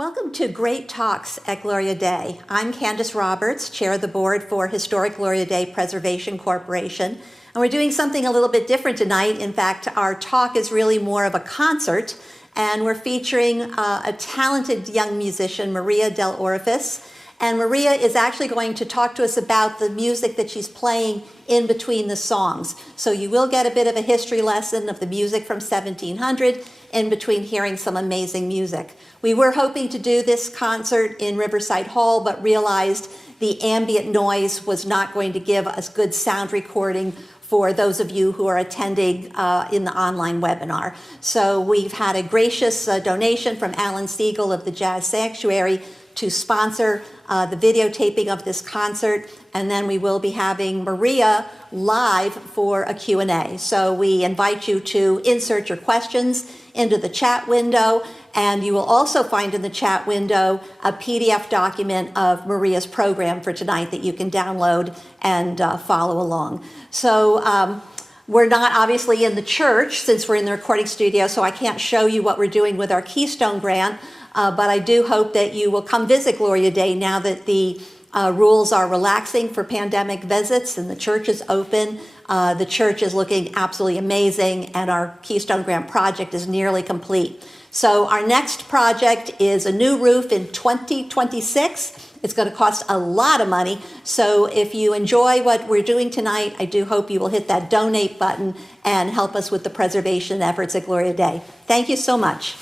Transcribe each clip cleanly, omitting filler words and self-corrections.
Welcome to Great Talks at Gloria Day. I'm Candace Roberts, Chair of the Board for Historic Gloria Day Preservation Corporation. And we're doing something a little bit different tonight. In fact, our talk is really more of a concert, and we're featuring a talented young musician, Maria Dell'Orefice. And Maria is actually going to talk to us about the music that she's playing in between the songs. So you will get a bit of a history lesson of the music from 1700 in between hearing some amazing music. We were hoping to do this concert in Riverside Hall, but realized the ambient noise was not going to give us good sound recording for those of you who are attending in the online webinar. So we've had a gracious donation from Alan Segal of the Jazz Sanctuary to sponsor the videotaping of this concert, and then we will be having Maria live for a Q&A. So we invite you to insert your questions into the chat window, and you will also find in the chat window a PDF document of Maria's program for tonight that you can download and follow along. So we're not obviously in the church since we're in the recording studio, so I can't show you what we're doing with our Keystone grant, but I do hope that you will come visit Gloria Day now that the rules are relaxing for pandemic visits and the church is open. The church is looking absolutely amazing, and our Keystone Grant project is nearly complete. So our next project is a new roof in 2026. It's going to cost a lot of money. So if you enjoy what we're doing tonight, I do hope you will hit that donate button and help us with the preservation efforts at Gloria Day. Thank you so much.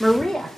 Maria.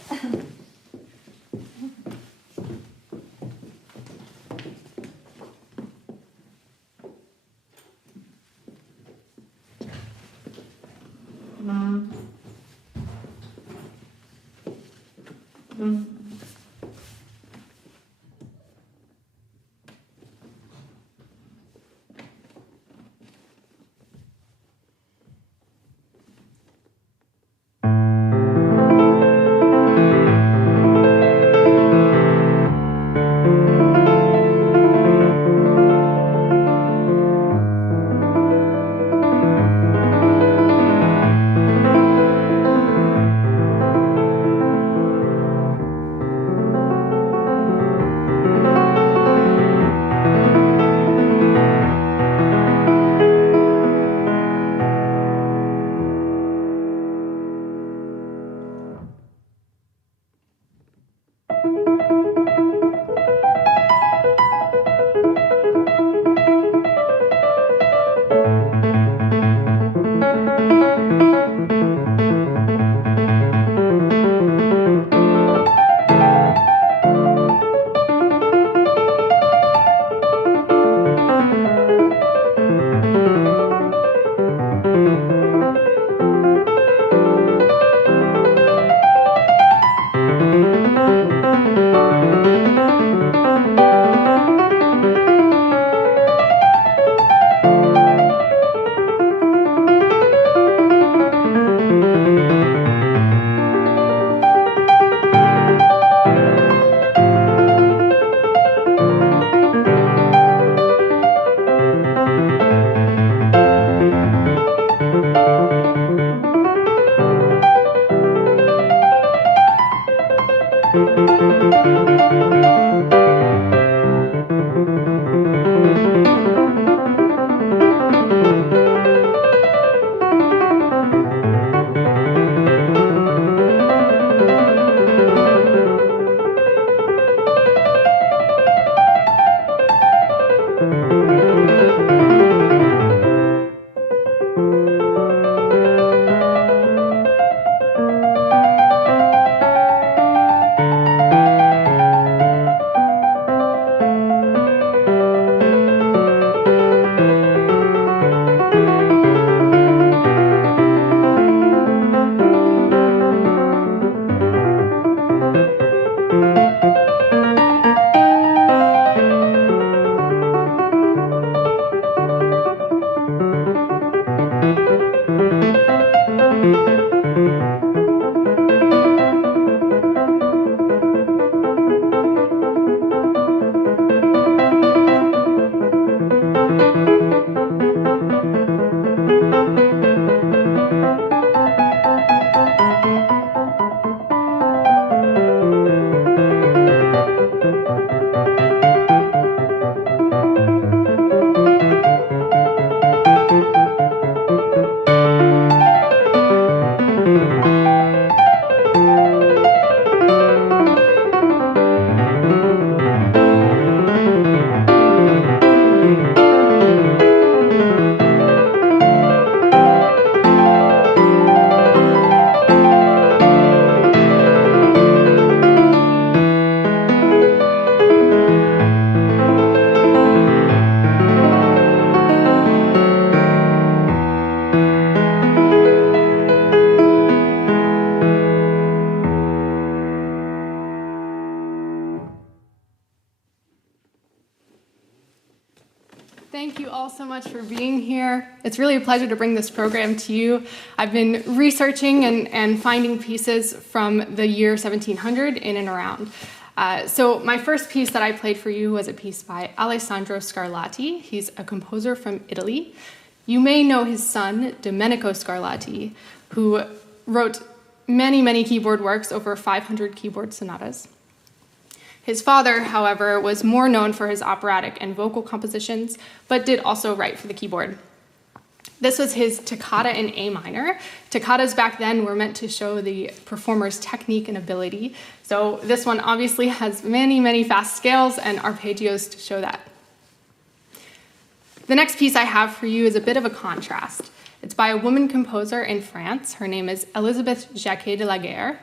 so much for being here. It's really a pleasure to bring this program to you. I've been researching and finding pieces from the year 1700 in and around. So my first piece that I played for you was a piece by Alessandro Scarlatti. He's a composer from Italy. You may know his son, Domenico Scarlatti, who wrote many, many keyboard works, over 500 keyboard sonatas. His father, however, was more known for his operatic and vocal compositions, but did also write for the keyboard. This was his toccata in A minor. Toccatas back then were meant to show the performer's technique and ability. So this one obviously has many, many fast scales and arpeggios to show that. The next piece I have for you is a bit of a contrast. It's by a woman composer in France. Her name is Elisabeth Jacquet de la Guerre.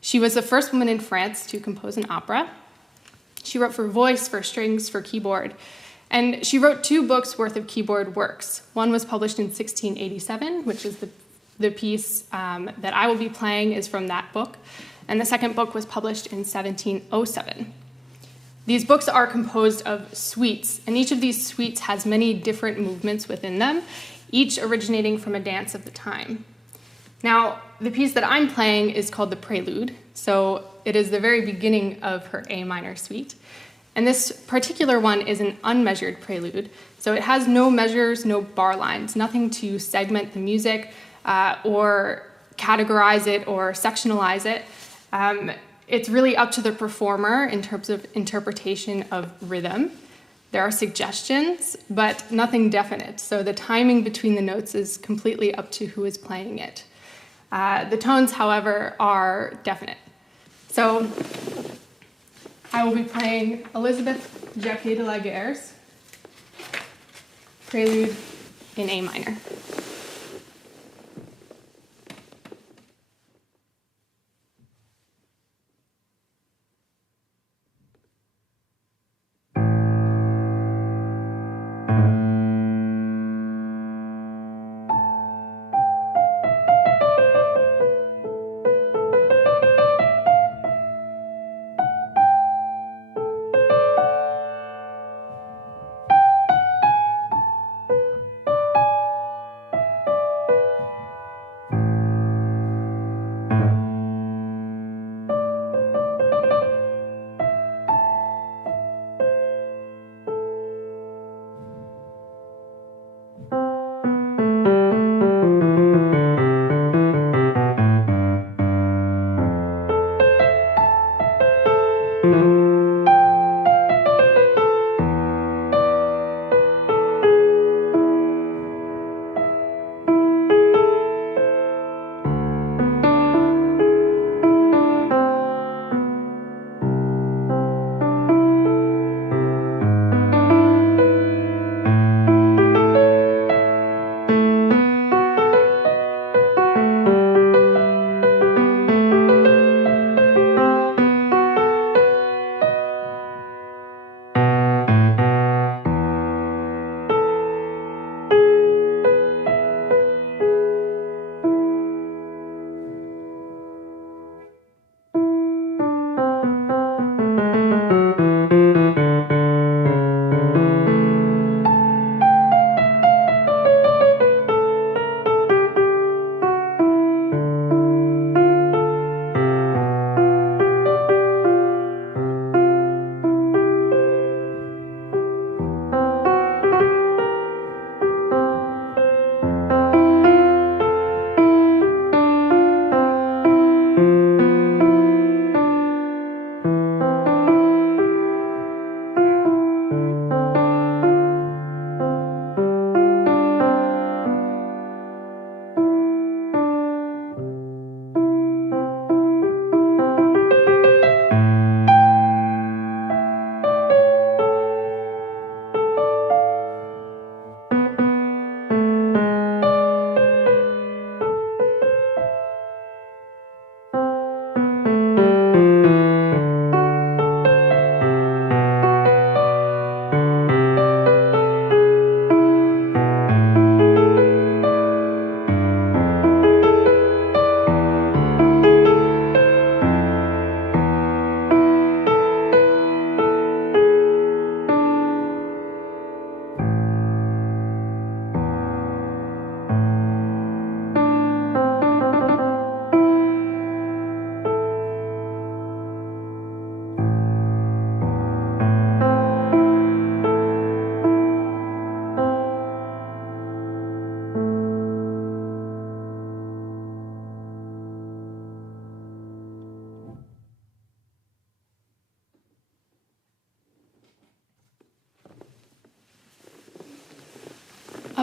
She was the first woman in France to compose an opera. She wrote for voice, for strings, for keyboard. And she wrote 2 books worth of keyboard works. One was published in 1687, which is the piece that I will be playing is from that book. And the second book was published in 1707. These books are composed of suites, and each of these suites has many different movements within them, each originating from a dance of the time. Now, the piece that I'm playing is called the Prelude, so it is the very beginning of her A minor suite. And this particular one is an unmeasured prelude, so it has no measures, no bar lines, nothing to segment the music or categorize it or sectionalize it. It's really up to the performer in terms of interpretation of rhythm. There are suggestions, but nothing definite, so the timing between the notes is completely up to who is playing it. The tones, however, are definite. So I will be playing Elisabeth Jacquet de la Guerre's Prelude in A minor.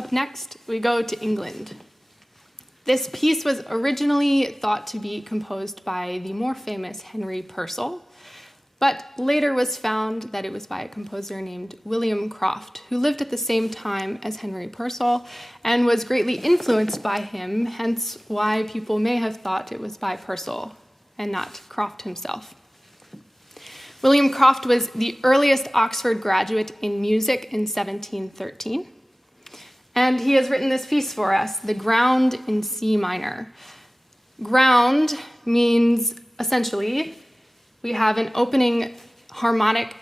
Up next, we go to England. This piece was originally thought to be composed by the more famous Henry Purcell, but later was found that it was by a composer named William Croft, who lived at the same time as Henry Purcell and was greatly influenced by him, hence why people may have thought it was by Purcell and not Croft himself. William Croft was the earliest Oxford graduate in music in 1713, and he has written this piece for us, The Ground in C minor. Ground means, essentially, we have an opening harmonic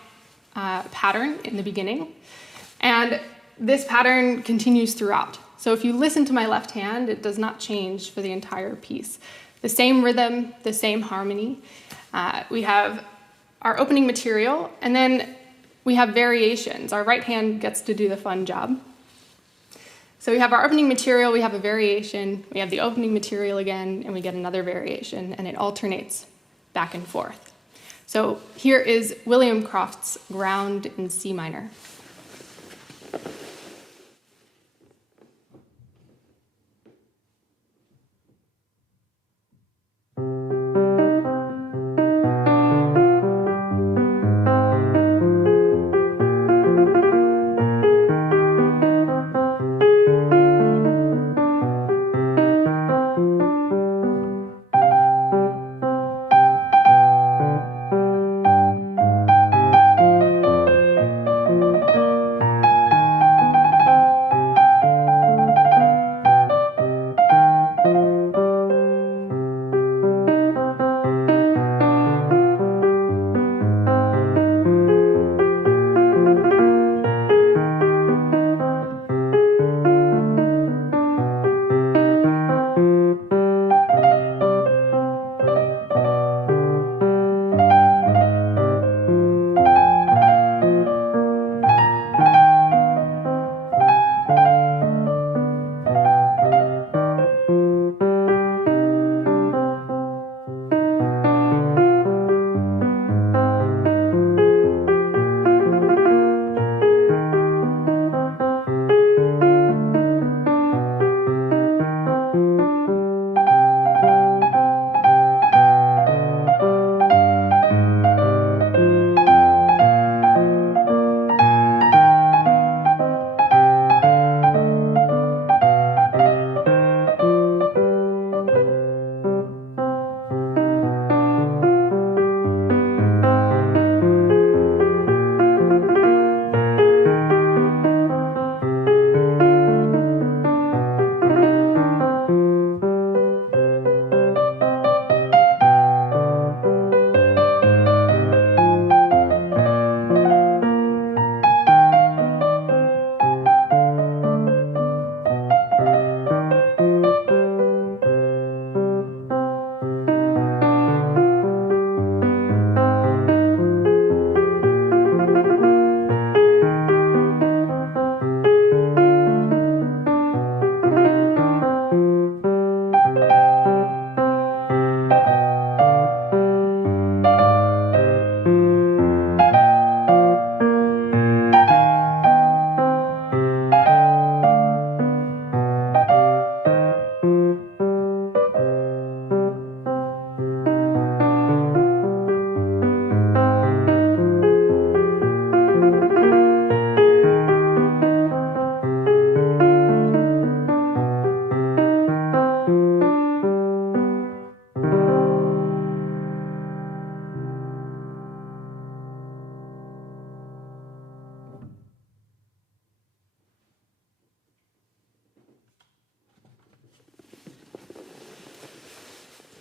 pattern in the beginning, and this pattern continues throughout. So if you listen to my left hand, it does not change for the entire piece. The same rhythm, the same harmony. We have our opening material, and then we have variations. Our right hand gets to do the fun job. So we have our opening material, we have a variation, we have the opening material again, and we get another variation, and it alternates back and forth. So here is William Croft's Ground in C minor.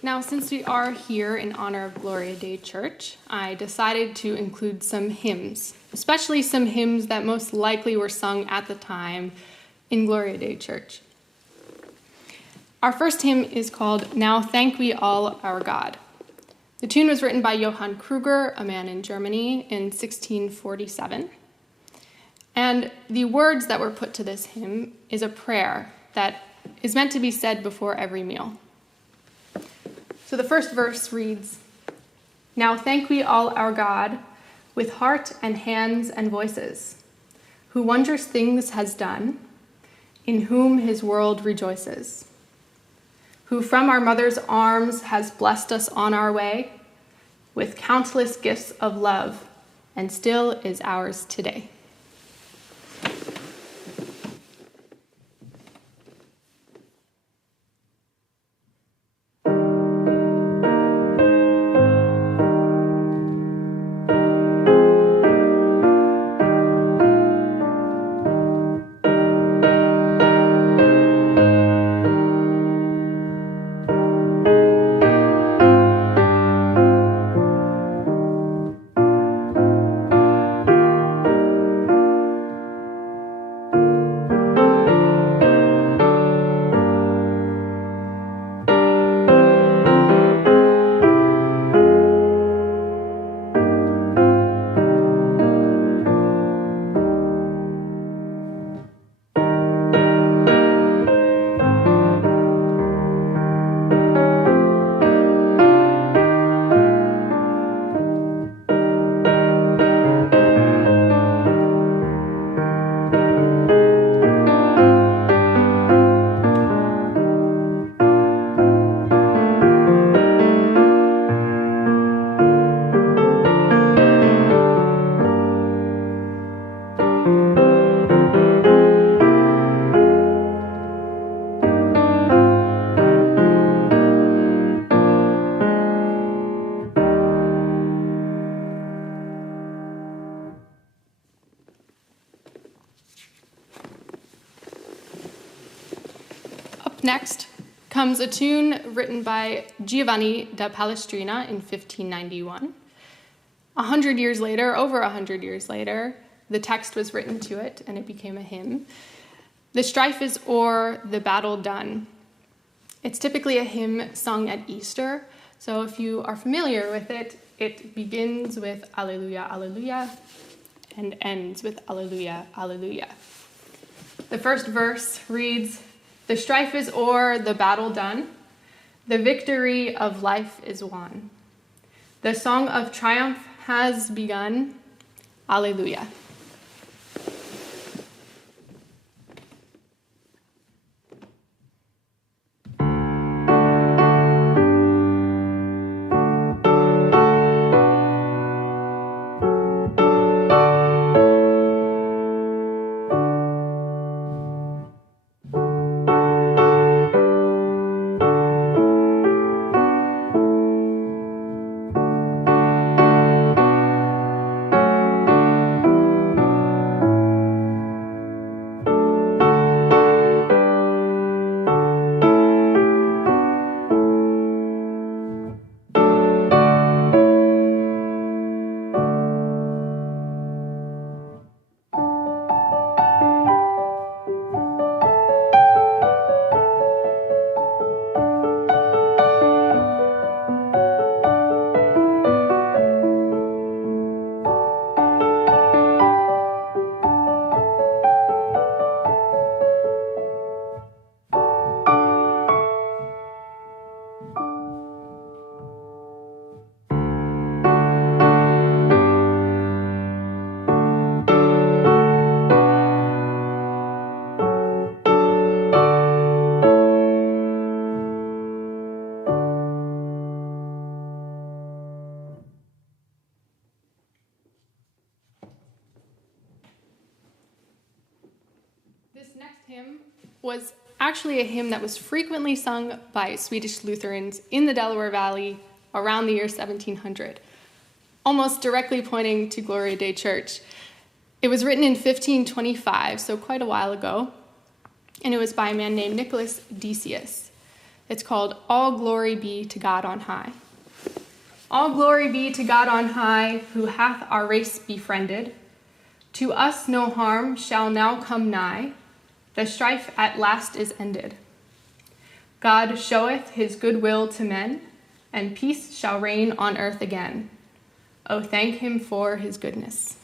Now, since we are here in honor of Gloria Dei Church, I decided to include some hymns, especially some hymns that most likely were sung at the time in Gloria Dei Church. Our first hymn is called Now Thank We All Our God. The tune was written by Johann Kruger, a man in Germany, in 1647. And the words that were put to this hymn is a prayer that is meant to be said before every meal. So the first verse reads, Now thank we all our God with heart and hands and voices, who wondrous things has done, in whom his world rejoices, who from our mother's arms has blessed us on our way with countless gifts of love, and still is ours today. Next comes a tune written by Giovanni da Palestrina in 1591. 100 years later, over 100 years later, the text was written to it and it became a hymn. The strife is o'er, the battle done. It's typically a hymn sung at Easter, so if you are familiar with it, it begins with Alleluia, Alleluia, and ends with Alleluia, Alleluia. The first verse reads, "The strife is o'er, the battle done. The victory of life is won. The song of triumph has begun. Alleluia." This next hymn was actually a hymn that was frequently sung by Swedish Lutherans in the Delaware Valley around the year 1700, almost directly pointing to Gloria Dei Church. It was written in 1525, so quite a while ago, and it was by a man named Nicholas Decius. It's called "All Glory Be to God on High." All glory be to God on high, who hath our race befriended. To us no harm shall now come nigh. The strife at last is ended. God showeth his good will to men, and peace shall reign on earth again. Oh, thank him for his goodness.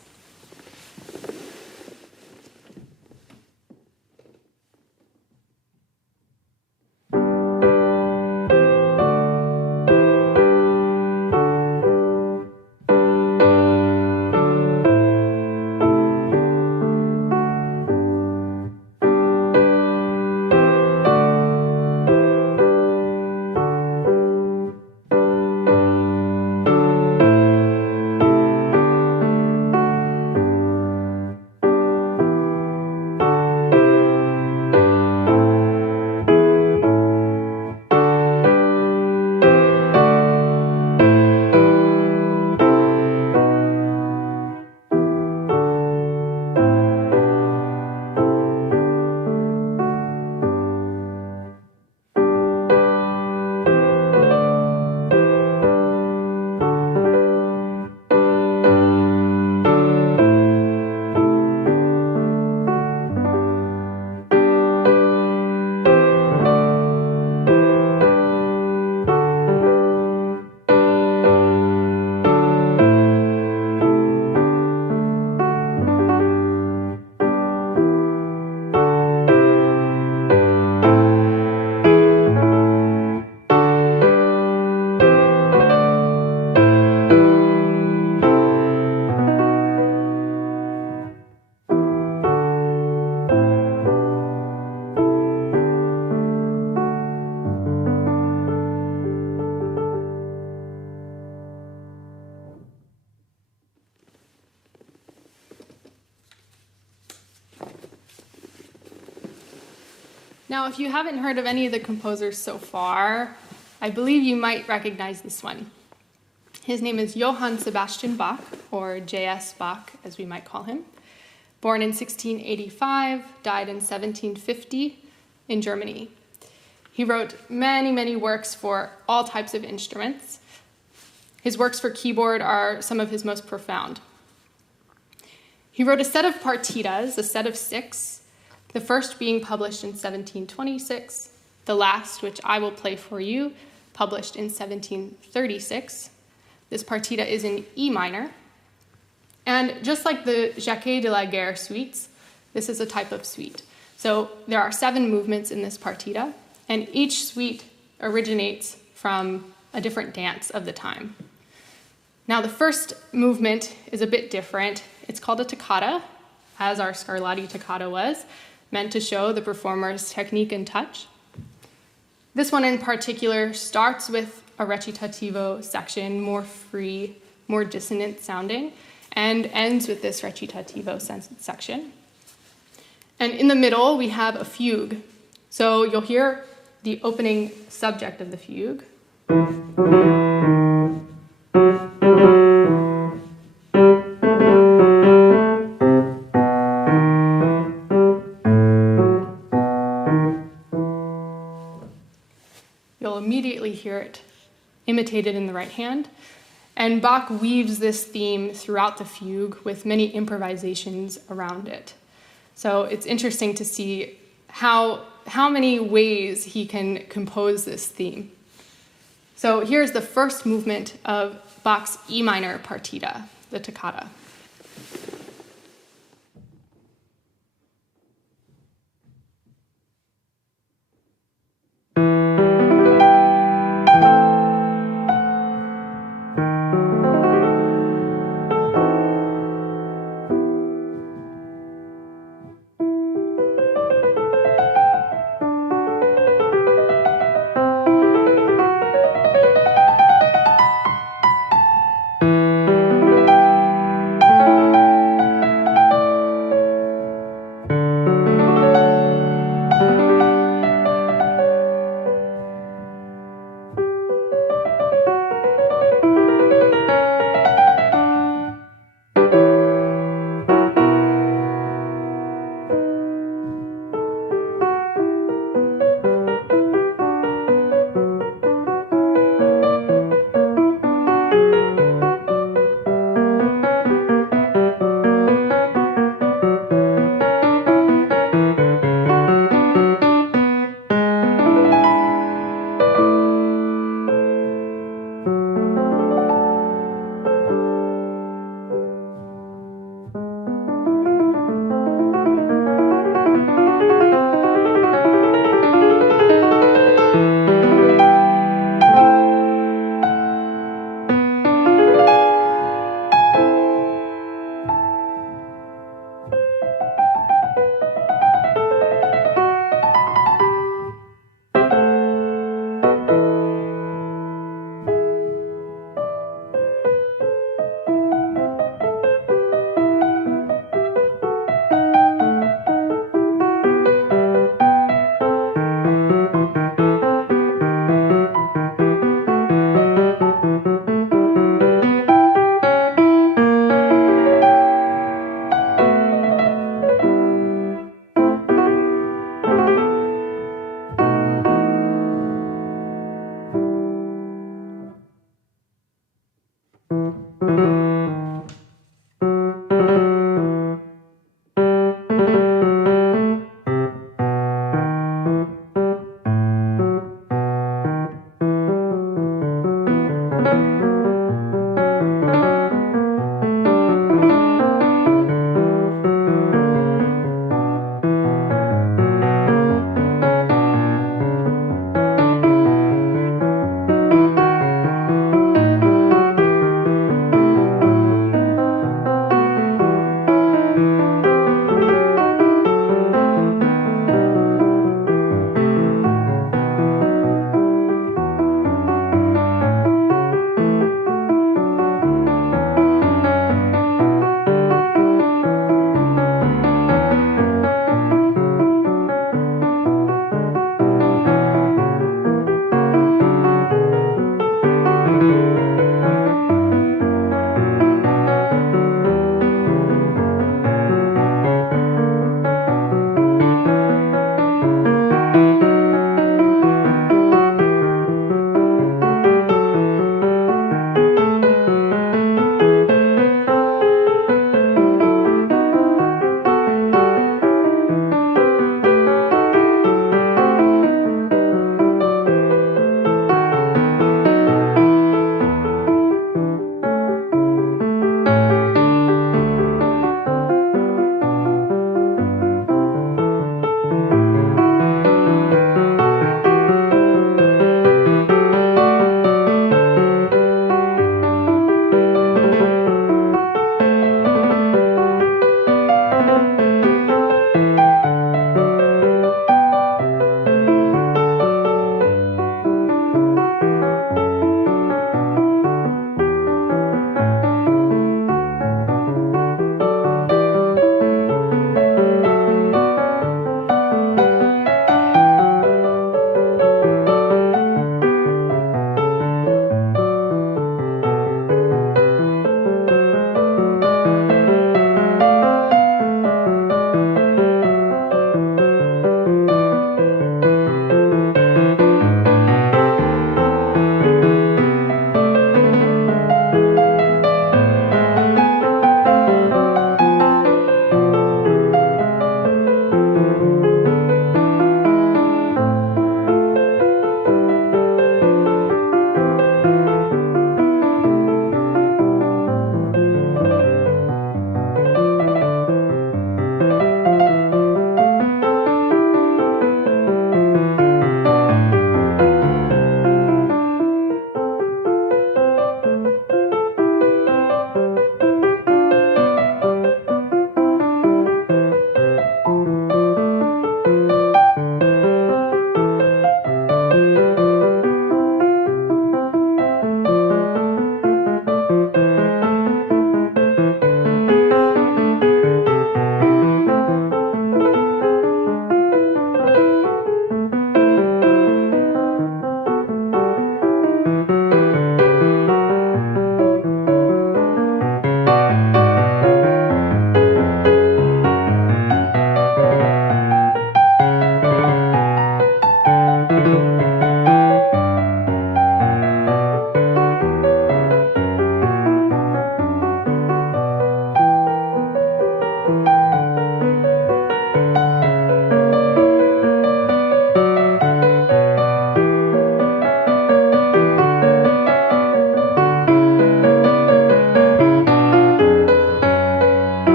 Now, if you haven't heard of any of the composers so far, I believe you might recognize this one. His name is Johann Sebastian Bach, or J.S. Bach, as we might call him. Born in 1685, died in 1750 in Germany. He wrote many, many works for all types of instruments. His works for keyboard are some of his most profound. He wrote a set of partitas, a set of 6, the first being published in 1726, the last, which I will play for you, published in 1736. This partita is in E minor. And just like the Jacquet de la Guerre suites, this is a type of suite. So there are 7 movements in this partita, and each suite originates from a different dance of the time. Now, the first movement is a bit different. It's called a toccata, as our Scarlatti toccata was, meant to show the performer's technique and touch. This one in particular starts with a recitativo section, more free, more dissonant sounding, and ends with this recitativo section. And in the middle, we have a fugue. So you'll hear the opening subject of the fugue. You'll immediately hear it imitated in the right hand. And Bach weaves this theme throughout the fugue with many improvisations around it. So it's interesting to see how many ways he can compose this theme. So here's the first movement of Bach's E minor partita, the toccata.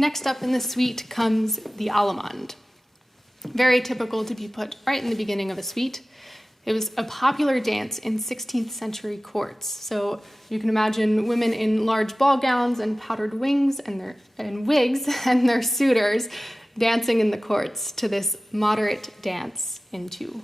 Next up in the suite comes the allemande. Very typical to be put right in the beginning of a suite. It was a popular dance in 16th century courts. So you can imagine women in large ball gowns and powdered wigs and their suitors dancing in the courts to this moderate dance in two.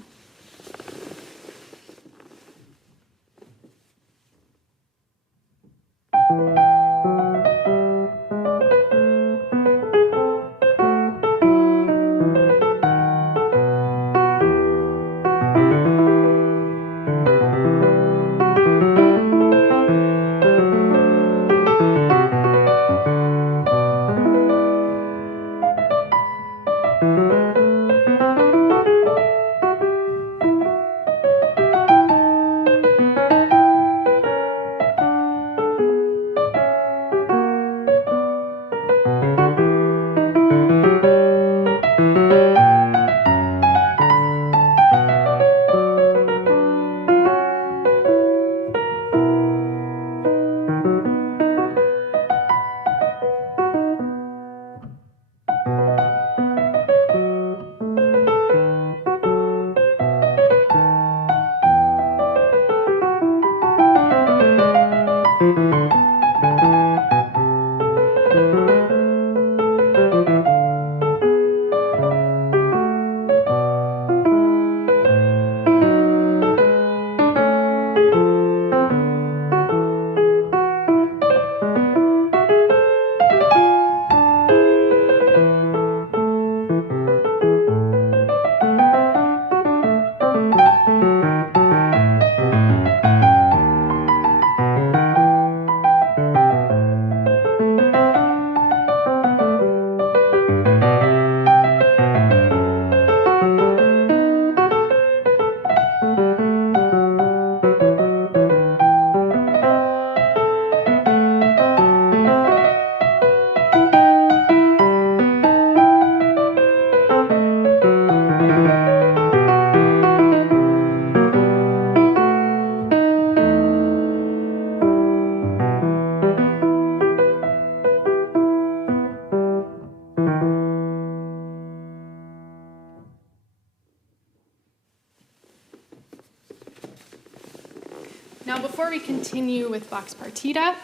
Now, before we continue with Vox Partita,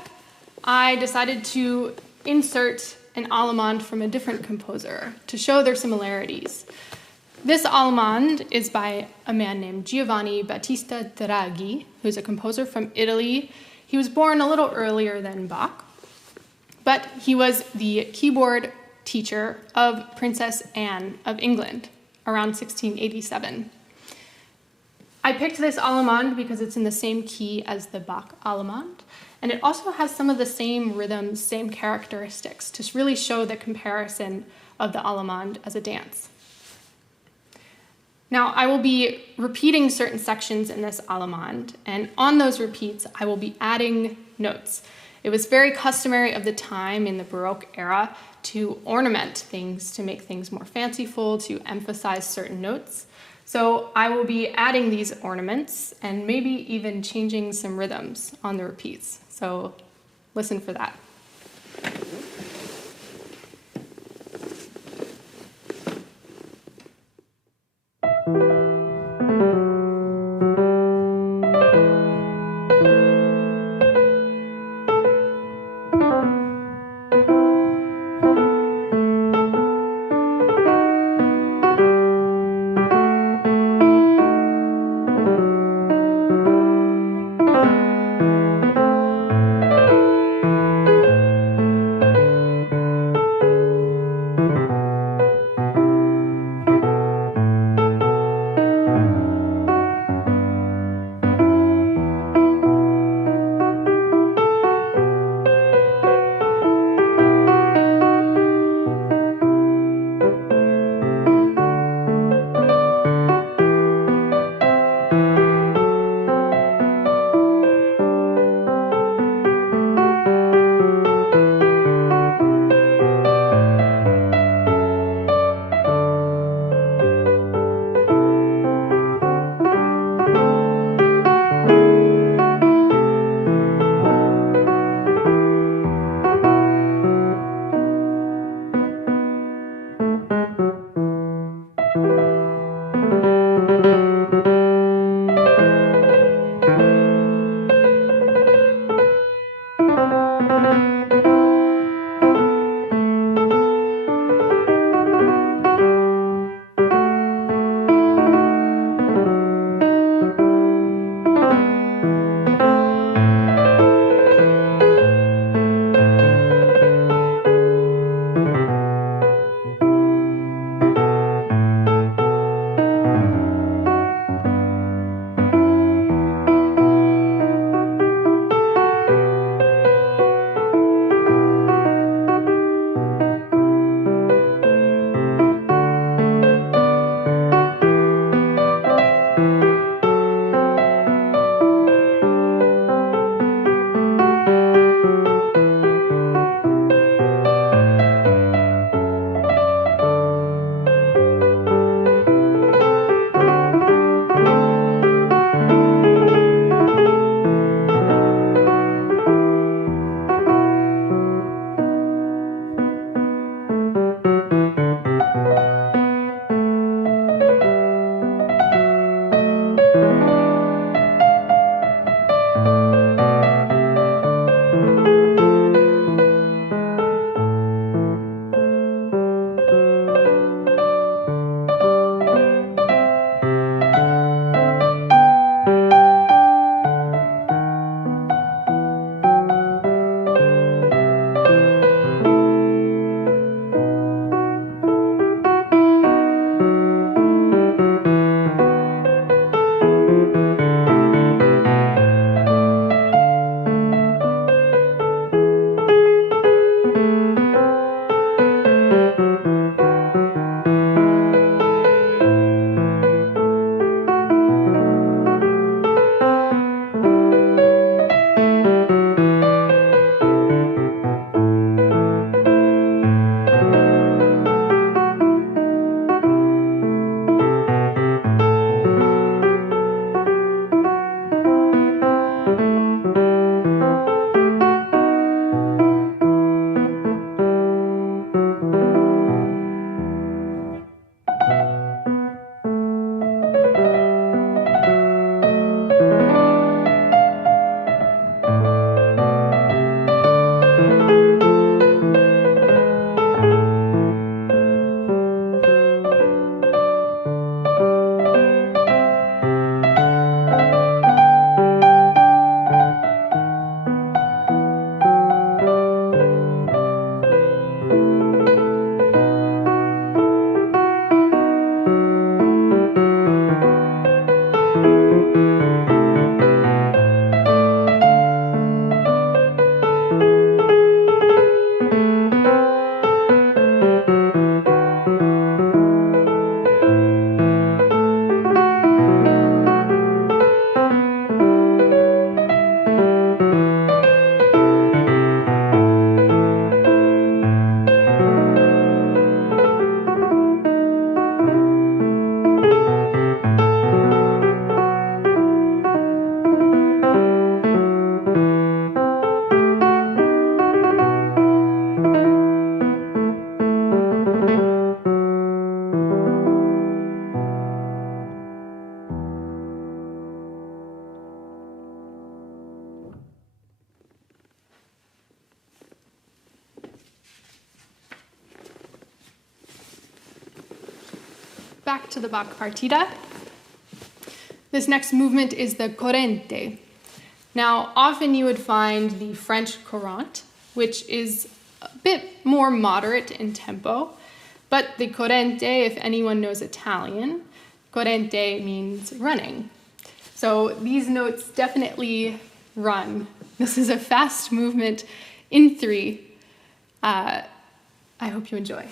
I decided to insert an allemande from a different composer to show their similarities. This allemande is by a man named Giovanni Battista Draghi, who's a composer from Italy. He was born a little earlier than Bach, but he was the keyboard teacher of Princess Anne of England around 1687. I picked this allemande because it's in the same key as the Bach allemande, and it also has some of the same rhythms, same characteristics, to really show the comparison of the allemande as a dance. Now, I will be repeating certain sections in this allemande, and on those repeats, I will be adding notes. It was very customary of the time in the Baroque era to ornament things, to make things more fanciful, to emphasize certain notes. So I will be adding these ornaments and maybe even changing some rhythms on the repeats. So listen for that. back to the Bach partita. This next movement is the corrente. Now, often you would find the French courante, which is a bit more moderate in tempo, but the corrente, if anyone knows Italian, corrente means running. So these notes definitely run. This is a fast movement in 3. I hope you enjoy.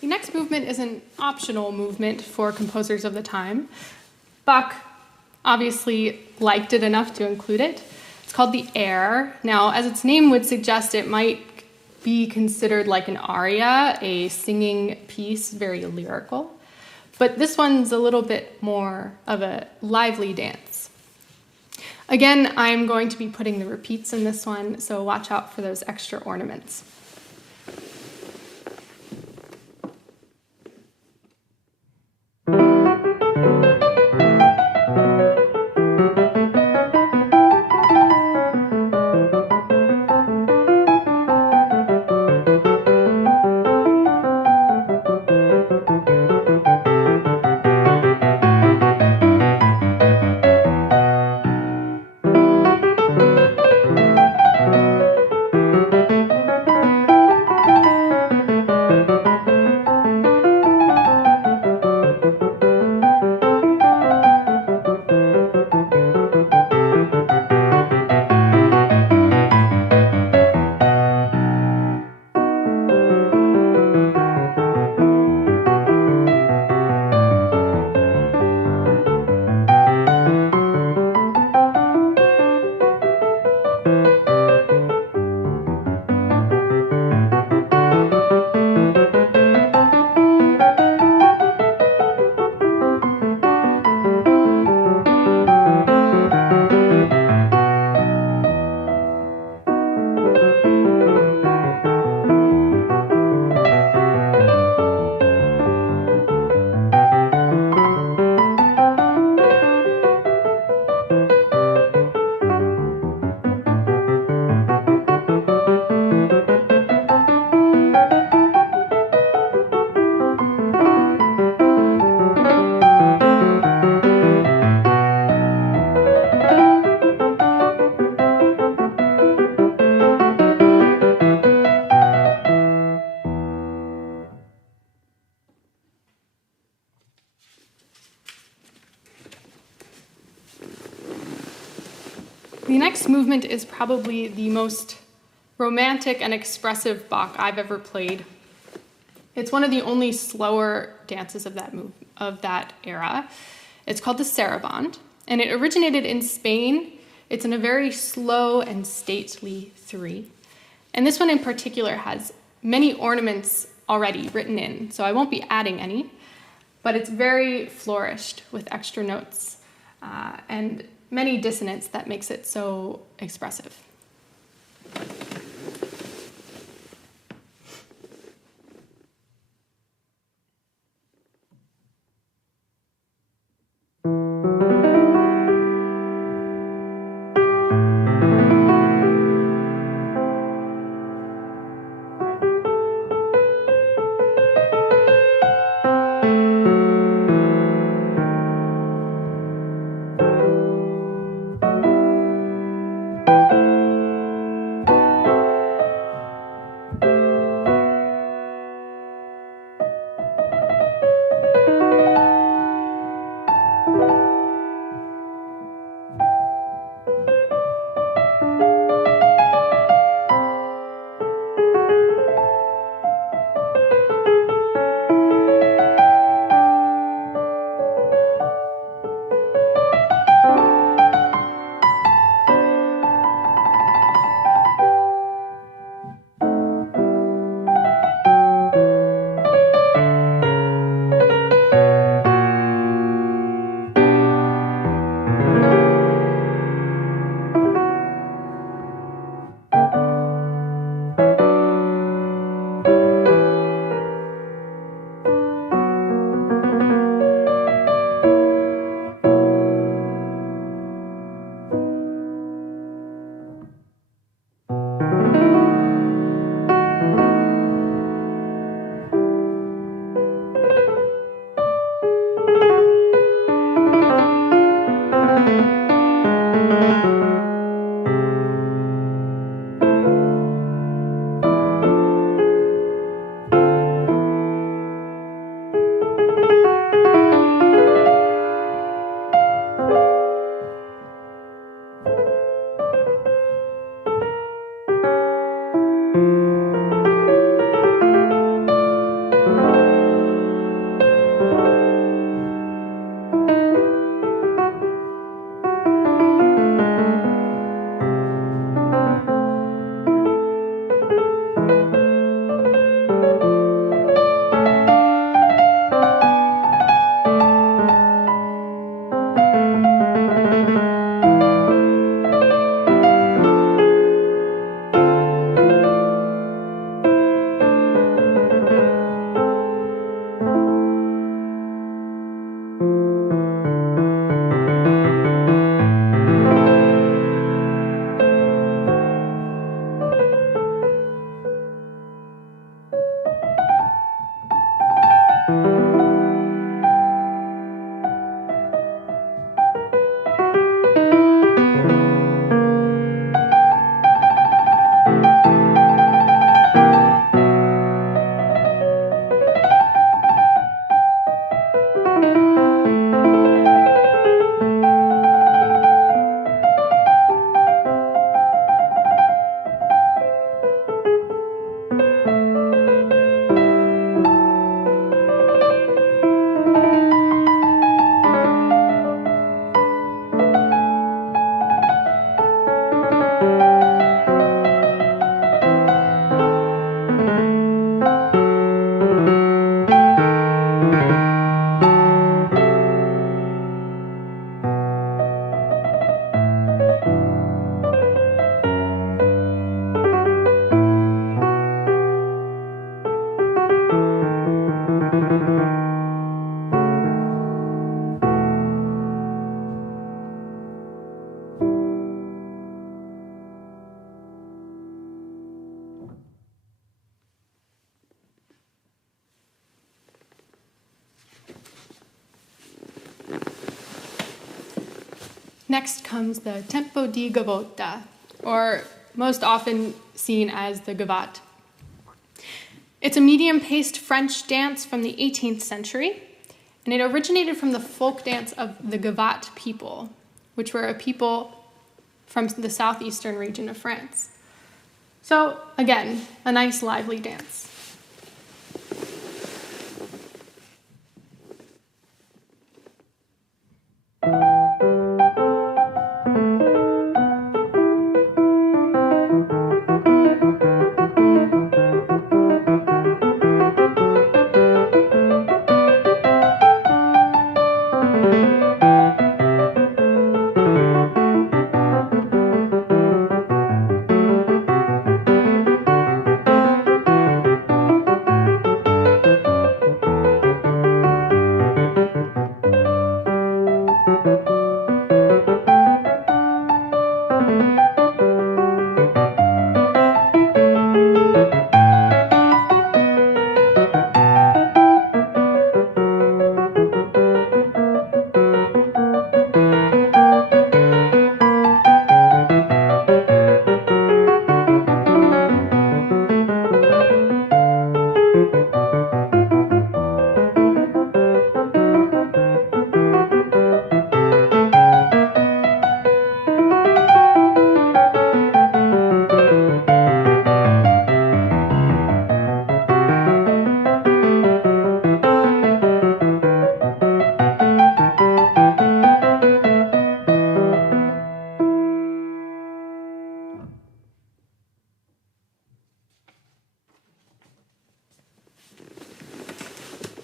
The next movement is an optional movement for composers of the time. Bach obviously liked it enough to include it. It's called the air. Now, as its name would suggest, it might be considered like an aria, a singing piece, very lyrical. But this one's a little bit more of a lively dance. Again, I'm going to be putting the repeats in this one, so watch out for those extra ornaments. This movement is probably the most romantic and expressive Bach I've ever played. It's one of the only slower dances of that era. It's called the saraband, and it originated in Spain. It's in a very slow and stately 3. And this one in particular has many ornaments already written in, so I won't be adding any, but it's very flourished with extra notes and many dissonants that makes it so expressive. Next comes the tempo di gavotta, or most often seen as the gavotte. It's a medium-paced French dance from the 18th century, and it originated from the folk dance of the Gavotte people, which were a people from the southeastern region of France. So again, a nice lively dance.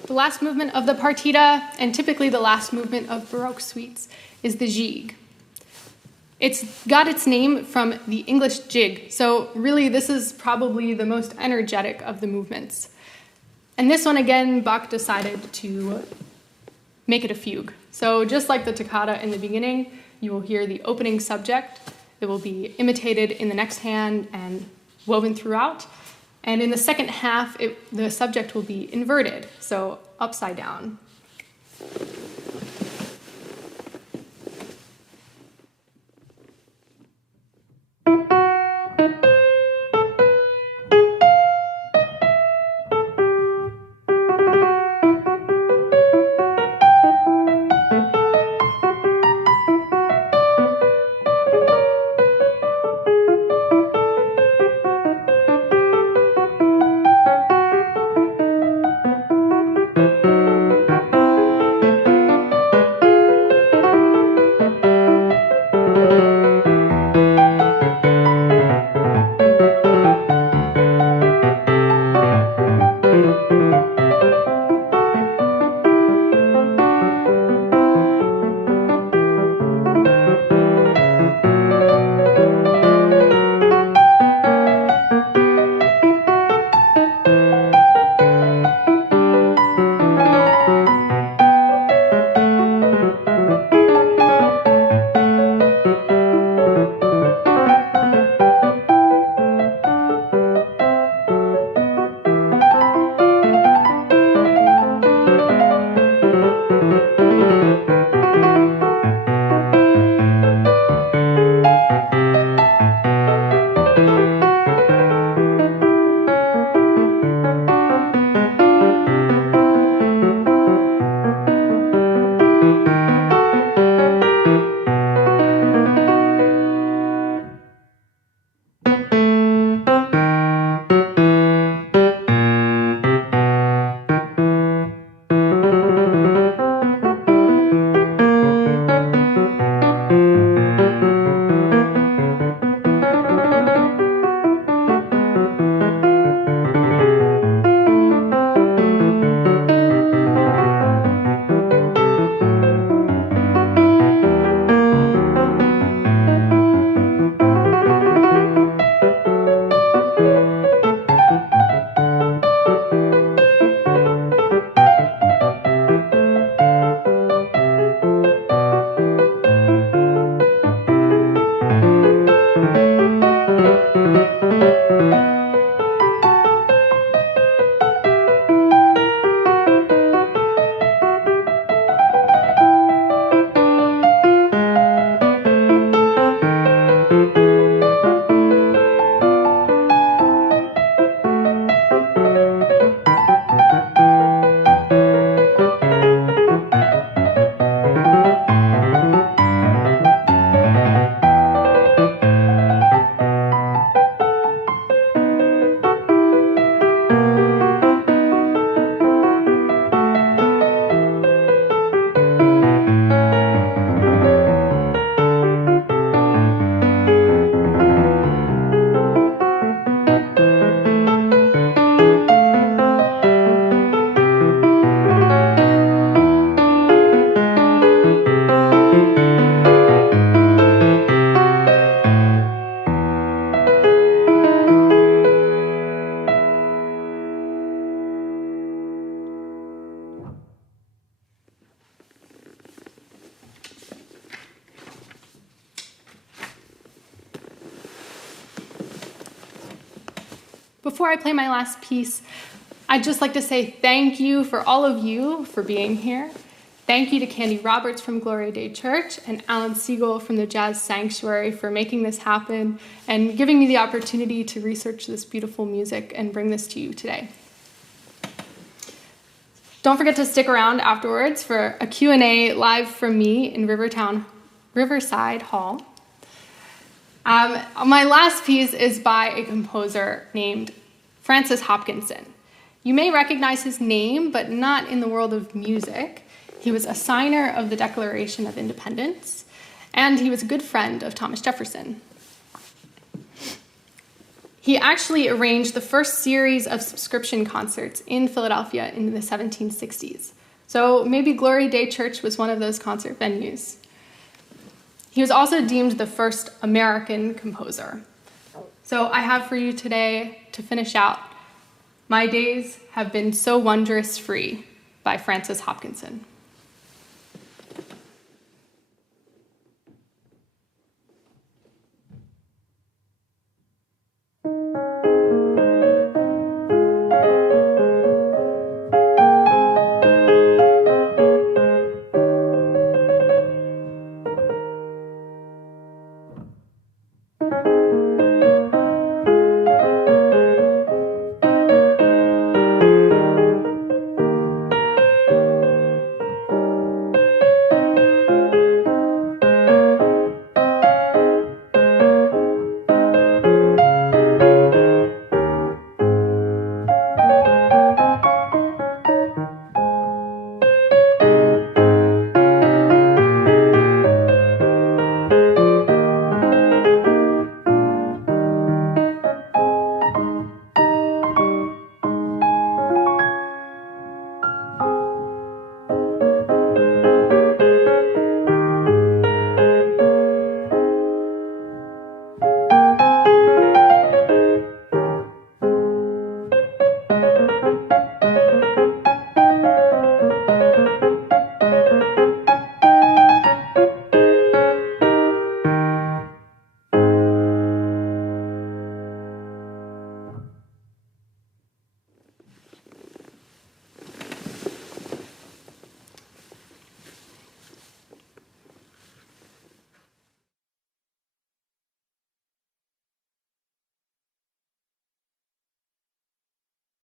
The last movement of the partita, and typically the last movement of Baroque suites, is the gigue. It's got its name from the English jig, so really this is probably the most energetic of the movements. And this one, again, Bach decided to make it a fugue. So just like the toccata in the beginning, you will hear the opening subject. It will be imitated in the next hand and woven throughout. And in the second half, the subject will be inverted, so upside down. Before I play my last piece, I'd just like to say thank you for all of you for being here. Thank you to Candy Roberts from Gloria Day Church and Alan Segal from the Jazz Sanctuary for making this happen and giving me the opportunity to research this beautiful music and bring this to you today. Don't forget to stick around afterwards for a Q&A live from me in Riverside Hall. My last piece is by a composer named Francis Hopkinson. You may recognize his name, but not in the world of music. He was a signer of the Declaration of Independence, and he was a good friend of Thomas Jefferson. He actually arranged the first series of subscription concerts in Philadelphia in the 1760s. So maybe Gloria Day Church was one of those concert venues. He was also deemed the first American composer. So I have for you today, to finish out, My Days Have Been So Wondrous Free by Francis Hopkinson.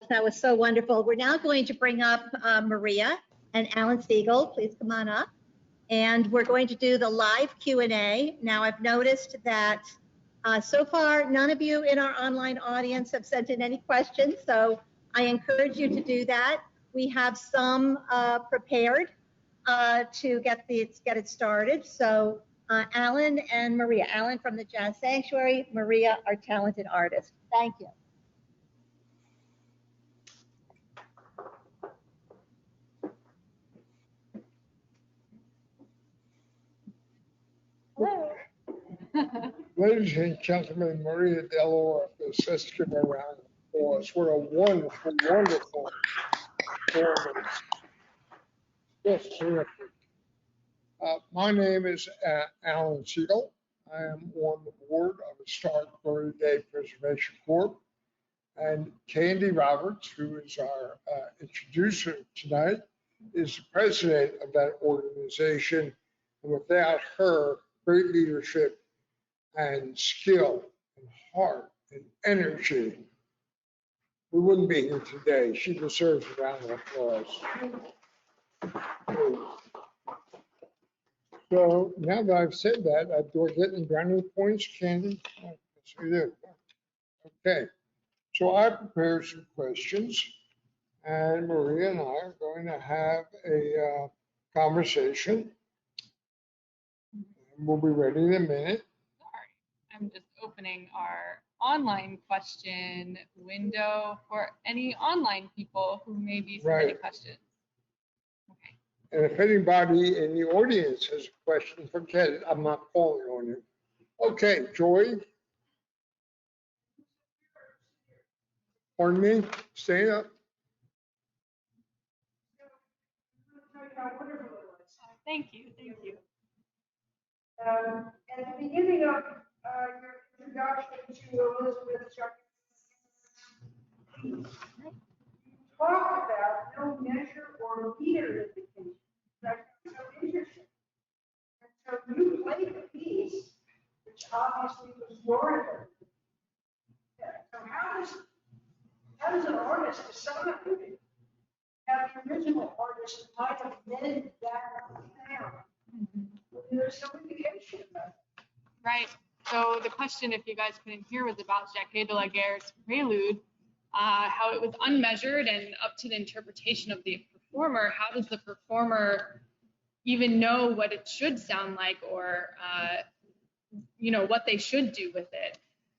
That was so wonderful. We're now going to bring up Maria and Alan Segal. Please come on up. And we're going to do the live Q&A. Now, I've noticed that so far, none of you in our online audience have sent in any questions, so I encourage you to do that. We have some prepared to get it started. So Alan and Maria. Alan from the Jazz Sanctuary, Maria, our talented artist. Thank you. Hello. Ladies and gentlemen, Maria Dell'Orefice, let's give her a round of applause. What a wonderful, wonderful performance. Just terrific. My name is Alan Segal. I am on the board of Historic Gloria Day Preservation Corp. And Candy Roberts, who is our introducer tonight, is the president of that organization. And without her great leadership and skill and heart and energy, we wouldn't be here today. She deserves a round of applause. So now that I've said that, do I get any brownie points, Candy? Yes, we do. Okay. So I prepared some questions, and Maria and I are going to have a conversation. We'll be ready in a minute. I'm just opening our online question window for any online people who may be submitting questions. Okay. And if anybody in the audience has a question, forget it. I'm not calling on you. Okay, Joy. Pardon me? Stand up. Thank you. Thank you. At the beginning of your introduction to Elizabeth Jefferson, piece. Talk about no measure or meter indication. That's so interesting. And so you played the piece, which obviously was your interpretation. So how does an artist decide? How the original artist might have meant that sound. There's some indication about it. Right. So the question, if you guys couldn't hear, was about Jacques Delaguerre's Prelude, how it was unmeasured and up to the interpretation of the performer. How does the performer even know what it should sound like, or what they should do with it?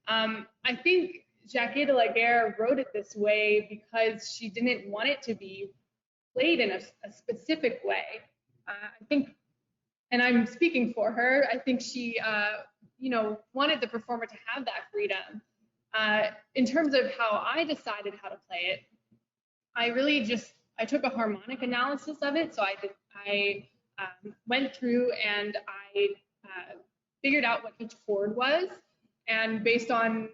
I think Jacques Delaguerre wrote it this way because she didn't want it to be played in a specific way. I think, and I'm speaking for her, I think she, wanted the performer to have that freedom. In terms of how I decided how to play it, I took a harmonic analysis of it. So I went through and I figured out what each chord was, and based on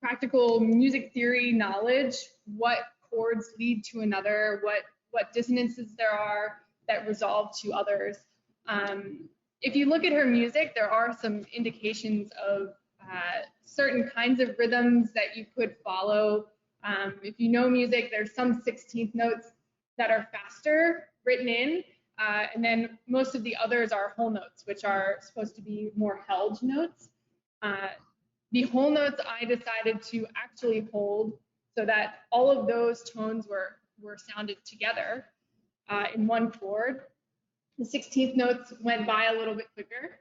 practical music theory knowledge, what chords lead to another, what dissonances there are that resolve to others. If you look at her music, there are some indications of certain kinds of rhythms that you could follow. If you know music, there's some 16th notes that are faster written in, and then most of the others are whole notes, which are supposed to be more held notes. The whole notes I decided to actually hold so that all of those tones were sounded together in one chord. The 16th notes went by a little bit quicker.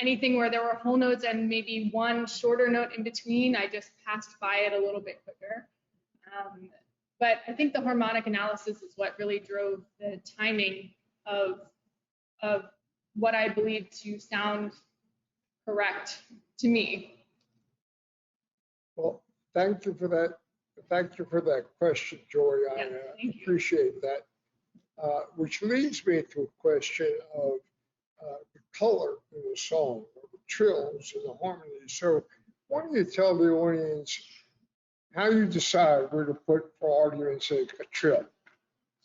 Anything where there were whole notes and maybe one shorter note in between, I just passed by it a little bit quicker. But I think the harmonic analysis is what really drove the timing of what I believe to sound correct to me. Well, thank you for that. Thank you for that question, Joy. I appreciate that. Which leads me to a question of the color in the song, the trills and the harmonies. So why don't you tell the audience how you decide where to put, for argument's sake, a trill?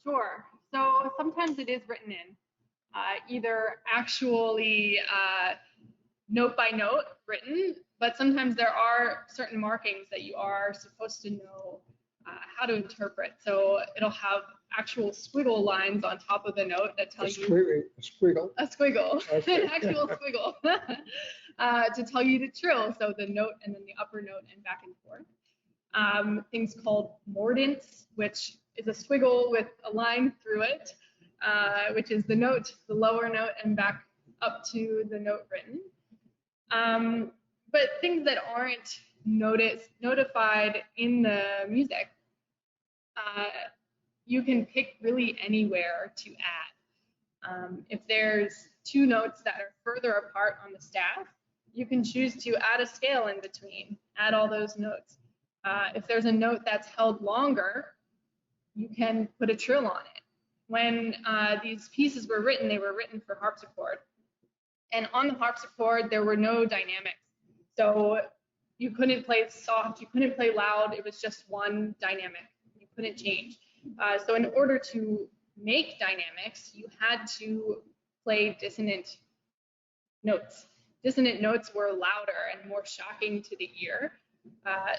Sure. So sometimes it is written in, either actually note by note written, but sometimes there are certain markings that you are supposed to know how to interpret. So it'll have actual squiggle lines on top of the note that tell you a squiggle. A squiggle, Okay. an actual squiggle, to tell you to trill. So the note and then the upper note and back and forth. Things called mordants, which is a squiggle with a line through it, which is the note, the lower note, and back up to the note written. But things that aren't notified in the music, you can pick really anywhere to add. If there's two notes that are further apart on the staff, you can choose to add a scale in between, add all those notes. If there's a note that's held longer, you can put a trill on it. When these pieces were written, they were written for harpsichord. And on the harpsichord, there were no dynamics. So you couldn't play soft, you couldn't play loud, it was just one dynamic. You couldn't change. So in order to make dynamics, you had to play dissonant notes. Dissonant notes were louder and more shocking to the ear.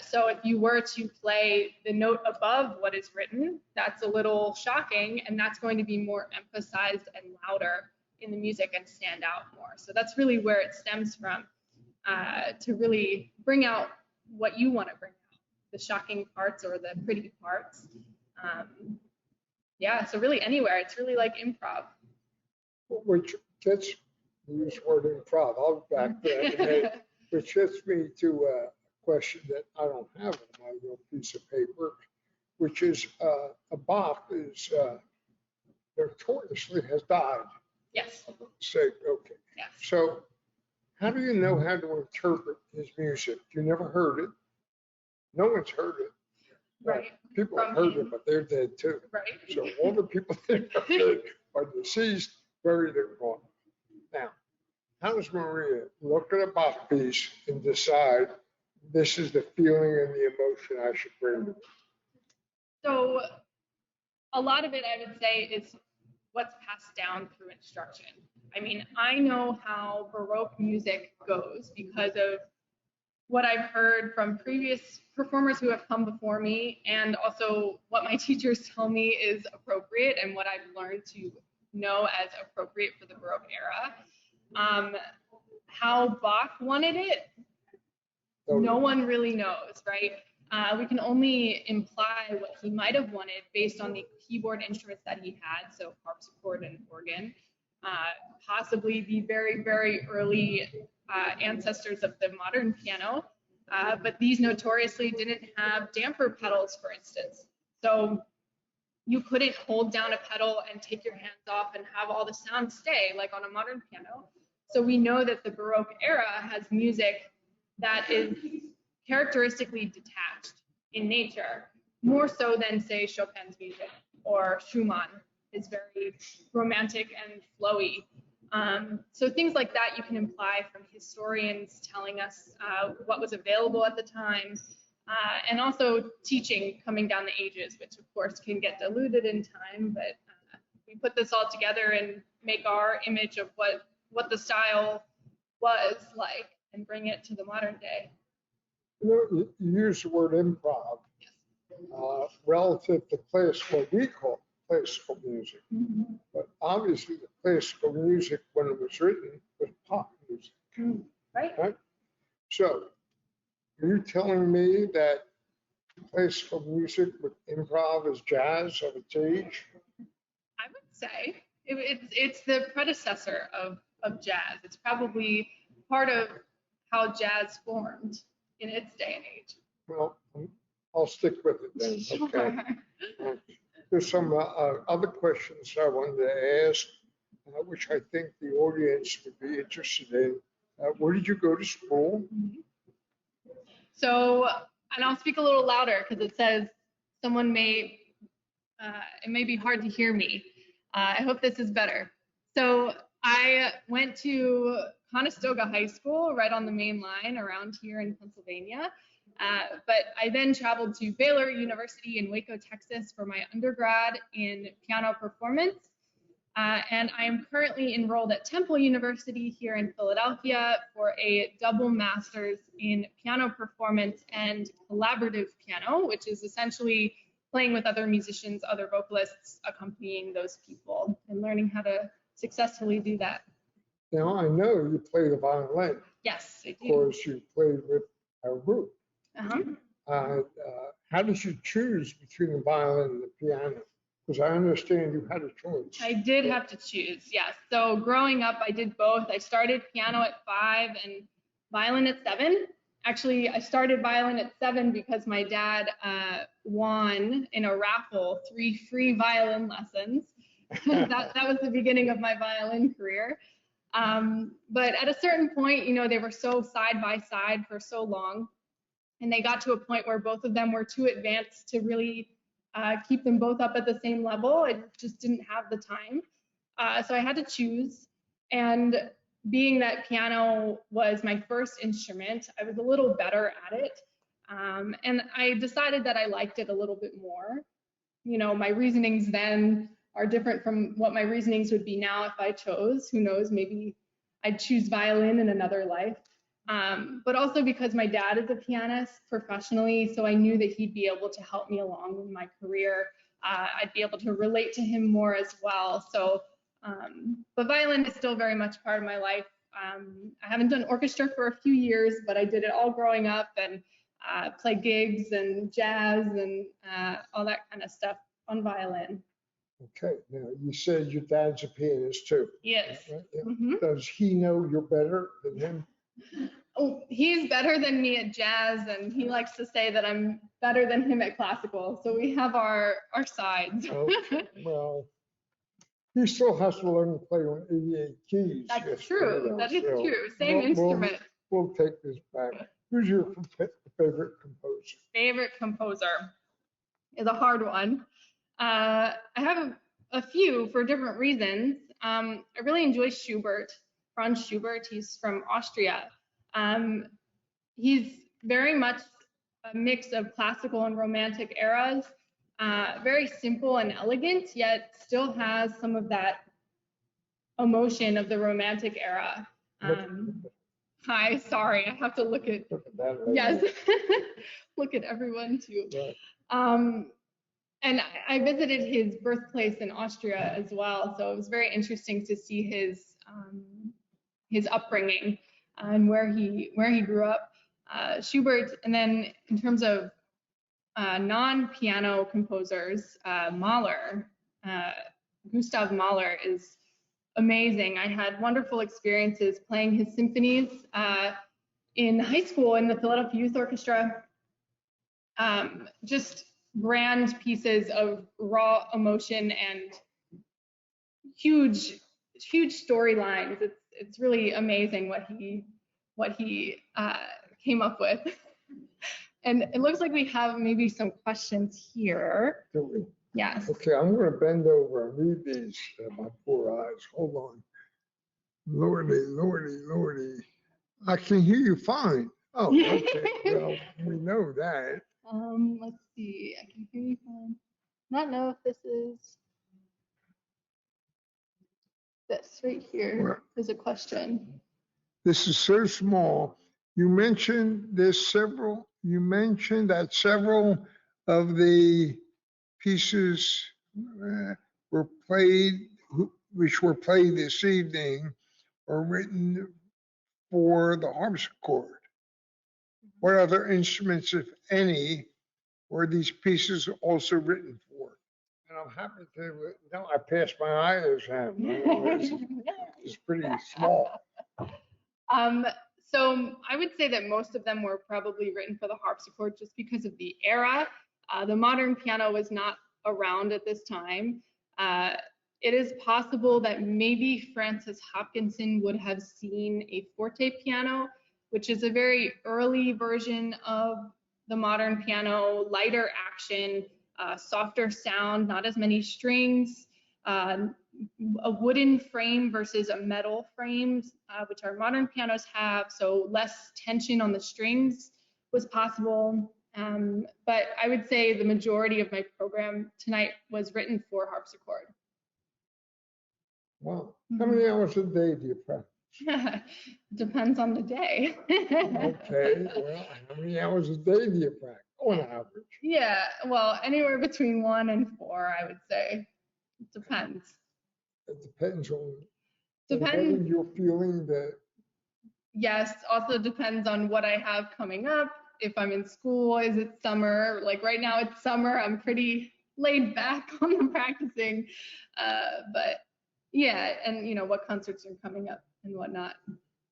So if you were to play the note above what is written, that's a little shocking, and that's going to be more emphasized and louder in the music and stand out more. So that's really where it stems from, to really bring out what you want to bring out, the shocking parts or the pretty parts. Yeah, so really anywhere. It's really like improv. Which gets, use the word improv, I'll be back to that in a minute, which gets me to a question that I don't have on my little piece of paper, which is a Bach is notoriously has died. Yes. Say, okay. Yes. So how do you know how to interpret his music? You never heard it. No one's heard it. Right. People have heard it, but they're dead too. Right. So all the people that have heard it are deceased, buried, and gone. Now, how does Maria look at a Bach piece and decide this is the feeling and the emotion I should bring. So a lot of it, I would say, is what's passed down through instruction. I mean, I know how Baroque music goes because of what I've heard from previous performers who have come before me, and also what my teachers tell me is appropriate and what I've learned to know as appropriate for the Baroque era. How Bach wanted it, no one really knows, right? We can only imply what he might have wanted based on the keyboard instruments that he had, so harpsichord and organ, possibly the very, very early ancestors of the modern piano, but these notoriously didn't have damper pedals, for instance. So you couldn't hold down a pedal and take your hands off and have all the sound stay like on a modern piano. So we know that the Baroque era has music that is characteristically detached in nature, more so than, say, Chopin's music, or Schumann is very romantic and flowy. So things like that you can imply from historians telling us what was available at the time, and also teaching coming down the ages, which of course can get diluted in time, but we put this all together and make our image of what the style was like and bring it to the modern day. You use the word improv relative to classical, we call classical music. Mm-hmm. But obviously the classical music, when it was written, was pop music. Right. So are you telling me that classical music with improv is jazz of its age? I would say it's the predecessor of jazz. It's probably part of how jazz formed in its day and age. Well, I'll stick with it then. Okay. Sure. There's some other questions I wanted to ask, which I think the audience would be interested in. Where did you go to school? So, and I'll speak a little louder because it says someone it may be hard to hear me. I hope this is better. So I went to Conestoga High School, right on the main line around here in Pennsylvania. But I then traveled to Baylor University in Waco, Texas for my undergrad in piano performance. And I am currently enrolled at Temple University here in Philadelphia for a double master's in piano performance and collaborative piano, which is essentially playing with other musicians, other vocalists, accompanying those people, and learning how to successfully do that. Now, I know you play the violin. Yes, I Of do. course, you played with a group. Uh-huh. How did you choose between the violin and the piano? Because I understand you had a choice. I did have to choose, yes. So growing up, I did both. I started piano at 5 and violin at 7. Actually, I started violin at 7 because my dad won in a raffle 3 free violin lessons. that was the beginning of my violin career. But at a certain point, they were so side by side for so long, and they got to a point where both of them were too advanced to really keep them both up at the same level. I just didn't have the time. So I had to choose. And being that piano was my first instrument, I was a little better at it. And I decided that I liked it a little bit more. My reasonings then are different from what my reasonings would be now if I chose. Who knows, maybe I'd choose violin in another life. But also because my dad is a pianist professionally, so I knew that he'd be able to help me along in my career. I'd be able to relate to him more as well. So, but violin is still very much part of my life. I haven't done orchestra for a few years, but I did it all growing up and played gigs and jazz and all that kind of stuff on violin. Okay, now you said your dad's a pianist too. Yes. Right? Mm-hmm. Does he know you're better than him? Oh, he's better than me at jazz, and he likes to say that I'm better than him at classical. So we have our sides. Okay, well, he still has to learn to play on 88 keys. That's true. That is true. Same instrument. We'll take this back. Who's your favorite composer? Favorite composer is a hard one. I have a few for different reasons. I really enjoy Schubert, Franz Schubert. He's from Austria. He's very much a mix of classical and romantic eras. Very simple and elegant, yet still has some of that emotion of the romantic era. Hi, sorry, I have to look at, yes, look at everyone too. Right. And I visited his birthplace in Austria as well, so it was very interesting to see his upbringing and where he grew up. Schubert, and then in terms of non-piano composers, Mahler, Gustav Mahler is amazing. I had wonderful experiences playing his symphonies in high school in the Philadelphia Youth Orchestra. Just grand pieces of raw emotion and huge storylines. It's really amazing what he came up with. And it looks like we have maybe some questions here. Do we? Yes. Okay, I'm going to bend over and read these. My poor eyes. Hold on. Lordy, lordy, lordy. I can hear you fine. Oh, okay. Well, we know that. Let's see. I can hear you fine. Not know if this is this right here is a question. This is so small. You mentioned that several of the pieces were played, which were played this evening, are written for the harpsichord. What other instruments, if any, were these pieces also written for? And I'm happy to know I passed my eye exam. It's pretty small. So I would say that most of them were probably written for the harpsichord just because of the era. The modern piano was not around at this time. It is possible that maybe Francis Hopkinson would have seen a forte piano, which is a very early version of the modern piano, lighter action, softer sound, not as many strings, a wooden frame versus a metal frame, which our modern pianos have, so less tension on the strings was possible. But I would say the majority of my program tonight was written for harpsichord. Wow. How many hours a day do you practice? Depends on the day. Okay, well, how many hours a day do you practice on average? Yeah, well, anywhere between 1 and 4, I would say. It depends. It depends on Depends. whether you're feeling that. Yes, also depends on what I have coming up. If I'm in school, is it summer? Like right now it's summer, I'm pretty laid back on the practicing. But yeah, and you know, what concerts are coming up and whatnot.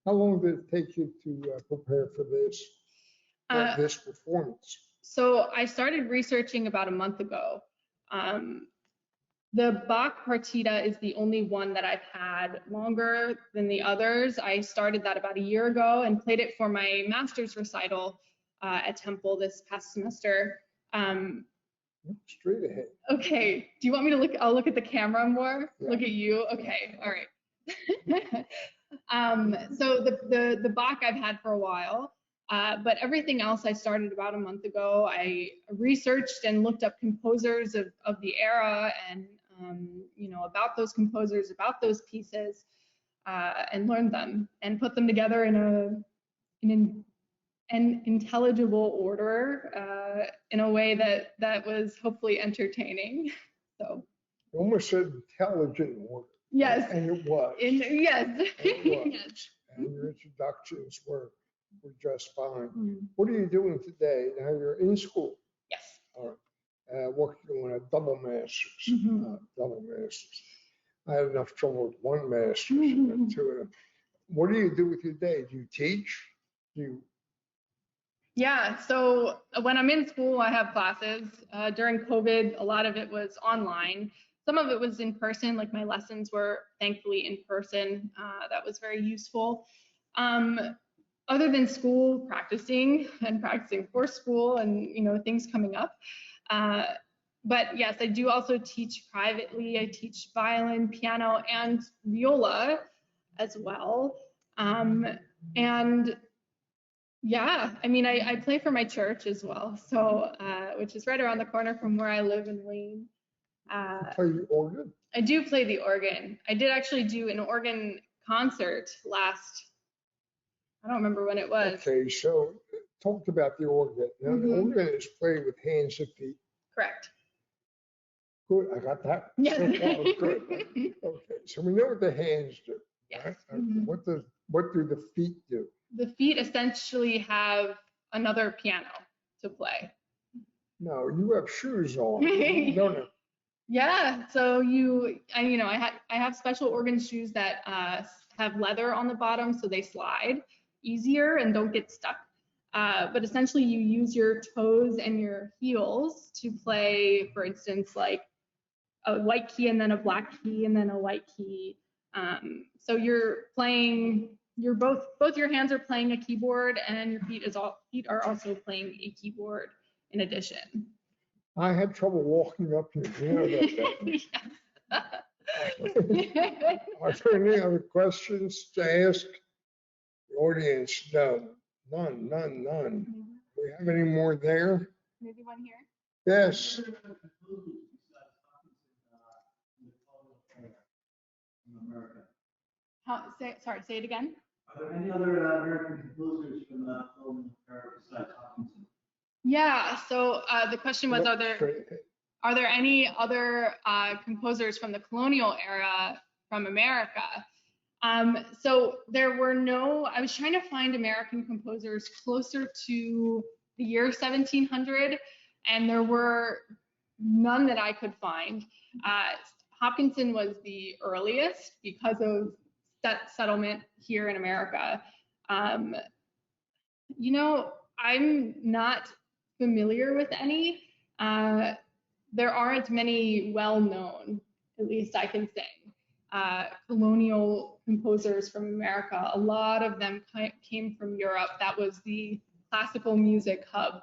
How long did it take you to prepare for this performance? So I started researching about a month ago. The Bach partita is the only one that I've had longer than the others. I started that about a year ago and played it for my master's recital at Temple this past semester. Straight ahead. Okay, do you want me to look? I'll look at the camera more. Yeah. Look at you. Okay, all right. So the Bach I've had for a while, but everything else I started about a month ago. I researched and looked up composers of the era and you know, about those composers, about those pieces, and learned them and put them together in an intelligible order, in a way that was hopefully entertaining. So You almost said intelligent order. yes, And it was. yes. It was. Yes. And your introductions were just fine. Mm. What are you doing today? Now you're in school. Yes. All right. Working on a double master's. Mhm. Double master's. I had enough trouble with one master's. But two of them. What do you do with your day? Do you teach? Do you? Yeah, so when I'm in school, I have classes. During COVID, a lot of it was online. Some of it was in person, like my lessons were thankfully in person. That was very useful. Other than school, practicing for school and, you know, things coming up. But yes, I do also teach privately. I teach violin, piano, and viola as well. And Yeah, I mean, I play for my church as well, so which is right around the corner from where I live in Wayne. Play the organ? I do play the organ. I did actually do an organ concert last, I don't remember when it was. Okay, so talked about the organ. Now, the Mhm. organ is played with hands and feet. Correct. Good, I got that. Yes. So far, good. Okay, so we know what the hands do. Yes. Right? Mhm. What do the feet do? The feet essentially have another piano to play. No, you have shoes on. No. Yeah, so I have special organ shoes that have leather on the bottom so they slide easier and don't get stuck. But essentially you use your toes and your heels to play, for instance, like a white key and then a black key and then a white key. So you're both your hands are playing a keyboard and your feet are also playing a keyboard in addition. I had trouble walking up here. You know that. Are there any other questions to ask the audience? No, none. Do we have any more there? Maybe one here. Yes. Say it again. Are there any other American composers from colonial era besides Hopkinson? Yeah, so the question was, are there any other composers from the colonial era from America? So there were no, I was trying to find American composers closer to the year 1700, and there were none that I could find. Hopkinson was the earliest because of that settlement here in America. I'm not familiar with any. There aren't many well-known, at least I can say, colonial composers from America. A lot of them came from Europe. That was the classical music hub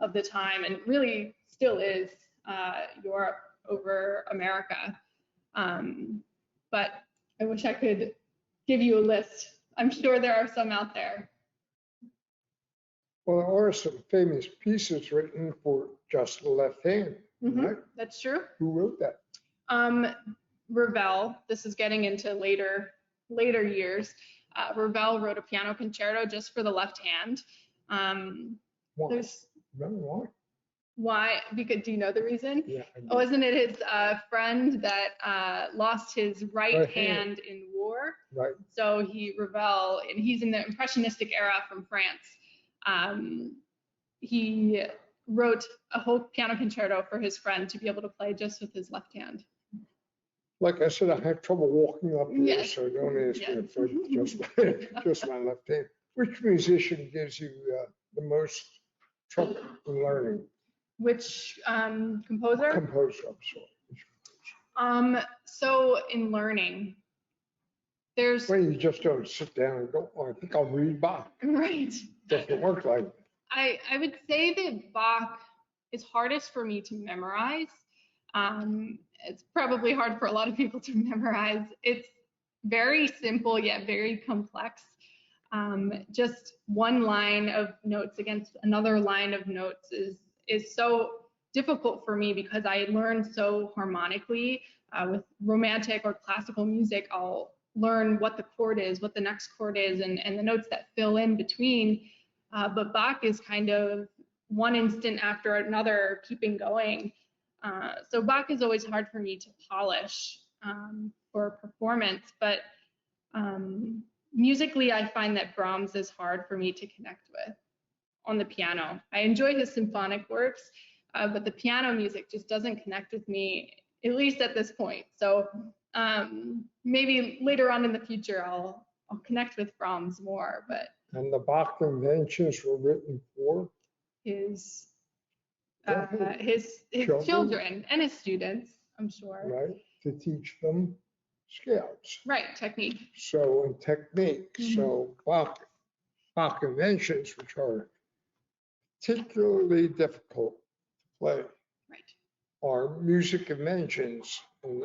of the time, and really still is Europe over America. But I wish I could give you a list. I'm sure there are some out there. Well, there are some famous pieces written for just the left hand, right? That's true. Who wrote that? Ravel. This is getting into later years. Ravel wrote a piano concerto just for the left hand. Why? Why? Why? Because do you know the reason? Yeah. Wasn't it his friend that lost his right hand in war? Right. So Ravel, and he's in the Impressionistic era from France. He wrote a whole piano concerto for his friend to be able to play just with his left hand. Like I said, I have trouble walking up here, Yes. so don't ask me Yes. for just my left hand. Which musician gives you the most trouble in learning? Which composer? Composer, I'm sorry. So in learning, there's Well, you just don't sit down and go, oh, I think I'll read Bach. right. Doesn't work like that. I would say that Bach is hardest for me to memorize. It's probably hard for a lot of people to memorize. It's very simple yet very complex. Just one line of notes against another line of notes is so difficult for me because I learn so harmonically. With romantic or classical music, I'll learn what the chord is, what the next chord is, and the notes that fill in between. But Bach is kind of one instant after another, keeping going. So Bach is always hard for me to polish for performance, but musically, I find that Brahms is hard for me to connect with on the piano. I enjoy his symphonic works, but the piano music just doesn't connect with me, at least at this point. So maybe later on in the future, I'll connect with Brahms more, but. And the Bach conventions were written for? His Children. children and his students, I'm sure. Right, to teach them scales. Right, technique. So, and technique. So Bach conventions, which are particularly difficult to play, Right. are music conventions. And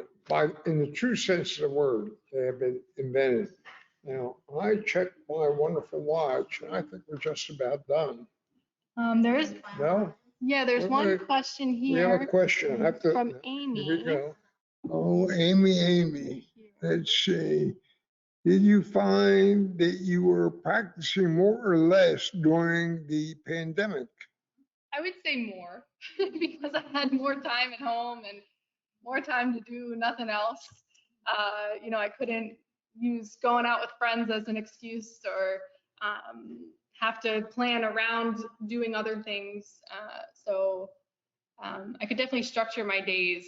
in the true sense of the word, they have been invented Now, I checked my wonderful watch, and I think we're just about done. There is, No? there's Wait, one wait. question We have a here question. I have to. from Here Amy. we go. Oh, Amy. Let's see. Did you find that you were practicing more or less during the pandemic? I would say more because I had more time at home and more time to do nothing else. I couldn't use going out with friends as an excuse or have to plan around doing other things. I could definitely structure my days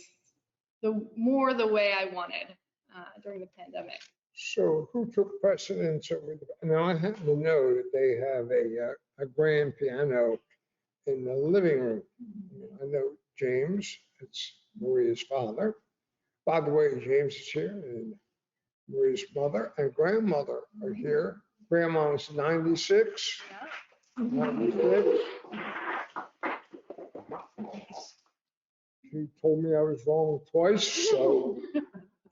the way I wanted during the pandemic. So who took precedence over now I happen to know that they have a grand piano in the living room. I know James, it's Maria's father. By the way, James is here, and Maria's mother and grandmother are here. Grandma's 96. 96. She told me I was wrong twice, so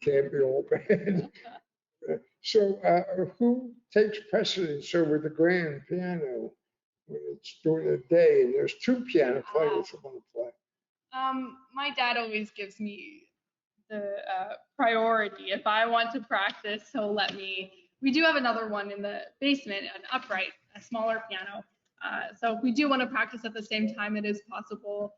can't be all bad. So who takes precedence over the grand piano when it's during the day and there's two piano players who want to play? My dad always gives me the priority. If I want to practice, he'll let me. We do have another one in the basement, an upright, a smaller piano. So if we do want to practice at the same time, it is possible.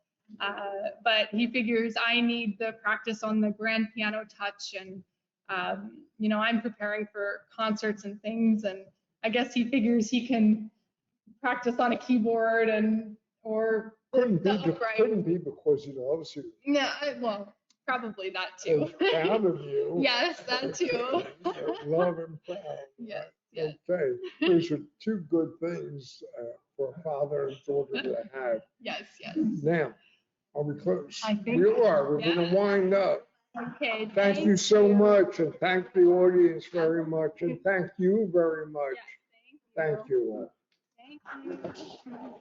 But he figures I need the practice on the grand piano touch, and I'm preparing for concerts and things, and I guess he figures he can practice on a keyboard or Couldn't the be, upright. couldn't be because he loves you. Yeah, well, probably that too. And proud of you. Yes, that too. Love and proud. Yes, Right? yes. Okay, those are two good things for a father and daughter to have. Yes, yes. Now, are we close? I think We are. We're yeah. going to wind up. Okay. Thank you so much, and thank the audience very much, and thank you very much. Yes, thank you. Thank you. Thank you.